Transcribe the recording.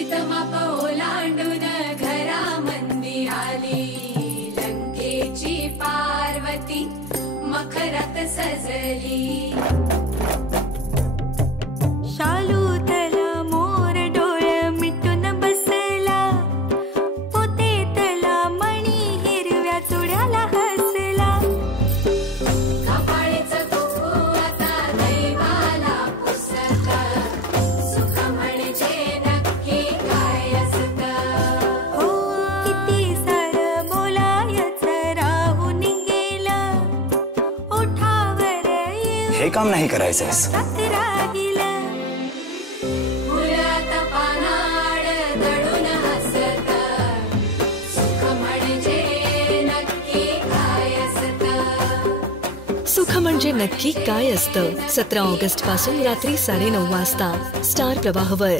नियतीतमाप ओलांडून घरामंदी आली, लंकेची पार्वती मखरात सजली। शालूतला मोर डोळ मिटून बसला, पोतेतला मणी हिरव्या चुड्याला हसला। कपाळीचं कुंकू आता दैवाला पुसतं, सुख म्हणजे नक्की काय असतं। हो किती सारं बोलायचं राहून गेलं, ओठावर हे काम नाही करायचंस। राहिलं। फुलात पानाड दडून हसतं, सुख म्हणजे नक्की काय असतं। सुख म्हणजे नक्की काय असतं 17 ऑगस्ट पासून रात्री 9:30 वाजता स्टार प्रवाहवर।